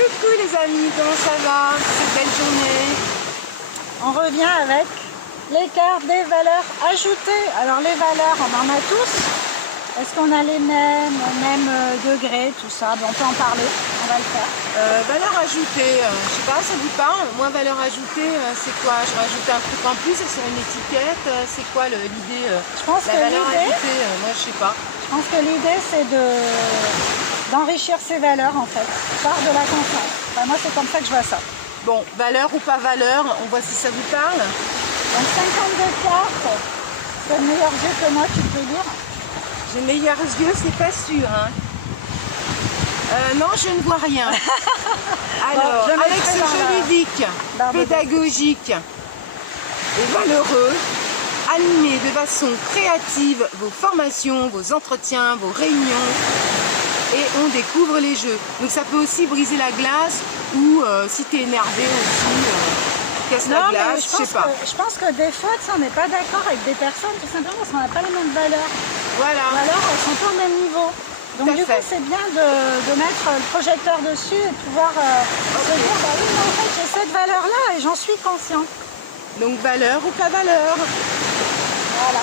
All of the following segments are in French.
Coucou les amis, comment ça va cette belle journée? On revient avec les cartes des valeurs ajoutées. Alors les valeurs, on en a tous. Est-ce qu'on a les mêmes, au même degré, tout ça? Bon, on peut en parler, on va le faire. Valeur ajoutée, je sais pas, ça vous parle? Moi, valeur ajoutée, c'est quoi? Je rajoute un truc en plus sur une étiquette, c'est quoi l'idée? Je pense La que valeur l'idée, ajoutée, moi je sais pas. je pense que l'idée c'est d'enrichir ses valeurs en fait, par de la confiance. Enfin, moi c'est comme ça que je vois ça. Bon, valeur ou pas valeur, on voit si ça vous parle. Donc 52 cartes, c'est le meilleur jeu que moi, tu peux lire. J'ai meilleurs yeux, c'est pas sûr. Hein. Non, je ne vois rien. Alors, Bon, avec ce jeu ludique, pédagogique et valeureux, animez de façon créative vos formations, vos entretiens, vos réunions et on découvre les jeux. Donc ça peut aussi briser la glace ou si tu es énervé aussi, casse la glace, je sais pas. Je pense que des fois, on n'est pas d'accord avec des personnes tout simplement parce qu'on n'a pas les mêmes valeurs. Voilà. Ou alors elles sont pas au même niveau. Donc du coup c'est bien de mettre le projecteur dessus et de pouvoir se dire bah oui mais en fait j'ai cette valeur là et j'en suis conscient. Donc valeur ou pas valeur. Voilà.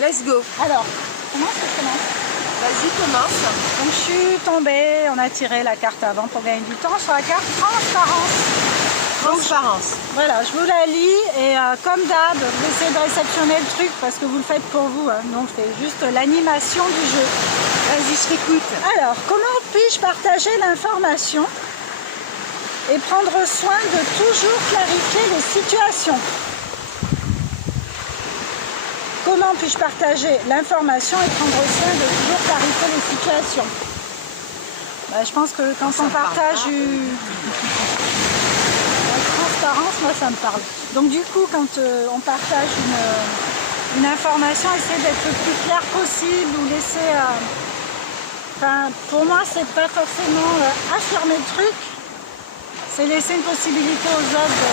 Let's go. Alors, comment ça commence? Vas-y, commence. Donc je suis tombée, on a tiré la carte avant pour gagner du temps sur la carte transparence. Transparence. Voilà, je vous la lis et comme d'hab, vous essayez de réceptionner le truc parce que vous le faites pour vous. Hein. Nous on fait juste l'animation du jeu. Vas-y, je t'écoute. Alors, comment puis-je partager l'information et prendre soin de toujours clarifier les situations? Comment puis-je partager l'information et prendre soin de toujours clarifier les situations? Je pense que quand on partage la transparence, moi ça me parle. Donc du coup, quand on partage une information, essayer d'être le plus clair possible ou laisser... pour moi, c'est pas forcément affirmer le truc, c'est laisser une possibilité aux autres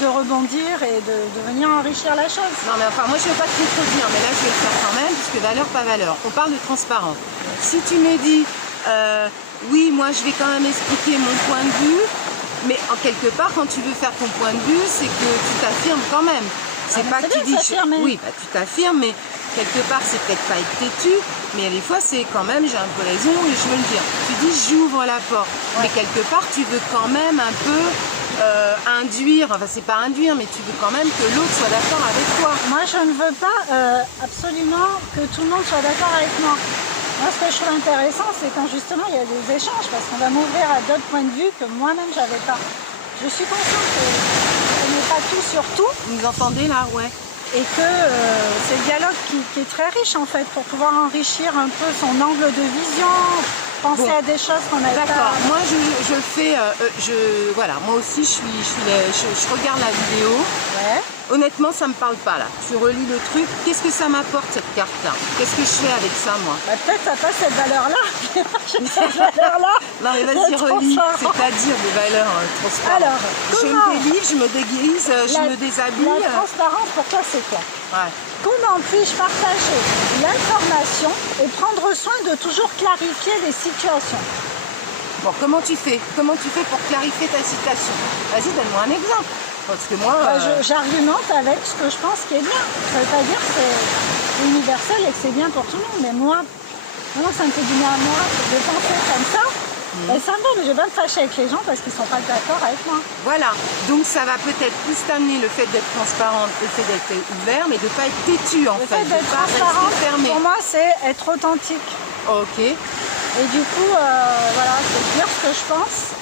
de rebondir et de venir enrichir la chose. Non mais enfin moi je ne veux pas te contredire, mais là je vais le faire quand même, puisque valeur pas valeur. On parle de transparence. Si tu me dis oui, moi je vais quand même expliquer mon point de vue, mais en quelque part quand tu veux faire ton point de vue, c'est que tu t'affirmes quand même. C'est pas que tu dis oui, tu t'affirmes, mais quelque part c'est peut-être pas être têtu, mais des fois c'est quand même j'ai un peu raison et je veux le dire. Tu dis j'ouvre la porte, mais quelque part tu veux quand même un peu induire, enfin c'est pas induire, mais tu veux quand même que l'autre soit d'accord avec toi. Moi je ne veux pas absolument que tout le monde soit d'accord avec moi. Moi ce que je trouve intéressant c'est quand justement il y a des échanges parce qu'on va m'ouvrir à d'autres points de vue que moi-même j'avais pas. Je suis consciente qu'on n'est pas tout sur tout. Vous nous entendez là? Ouais. Et que c'est le dialogue qui est très riche en fait pour pouvoir enrichir un peu son angle de vision, penser à des choses qu'on n'avait pas. D'accord, moi je fais, voilà, moi aussi je regarde la vidéo. Ouais. Honnêtement ça me parle pas là, je relis le truc, qu'est-ce que ça m'apporte cette carte là? Qu'est-ce que je fais avec ça moi? Peut-être t'as pas cette valeur là, j'ai cette valeur là. Non mais vas-y relis, c'est-à-dire des valeurs transparentes. Alors, je me délivre, je me déguise, je me déshabille. La transparence pour toi c'est quoi? Ouais. Comment puis-je partager l'information et prendre soin de toujours clarifier les situations? Bon, comment tu fais? Comment tu fais pour clarifier ta situation? Vas-y, donne-moi un exemple. Parce que moi... J'argumente avec ce que je pense qui est bien. Ça ne veut pas dire que c'est universel et que c'est bien pour tout le monde. Mais moi, ça me fait du bien à moi de penser comme ça. Et ça me va, mais je vais pas me fâcher avec les gens parce qu'ils ne sont pas d'accord avec moi. Voilà, donc ça va peut-être plus t'amener le fait d'être transparente, le fait d'être ouvert, mais de ne pas être têtu en fait. Le fait d'être transparente, pour moi, c'est être authentique. Ok. Et du coup, voilà, c'est dire ce que je pense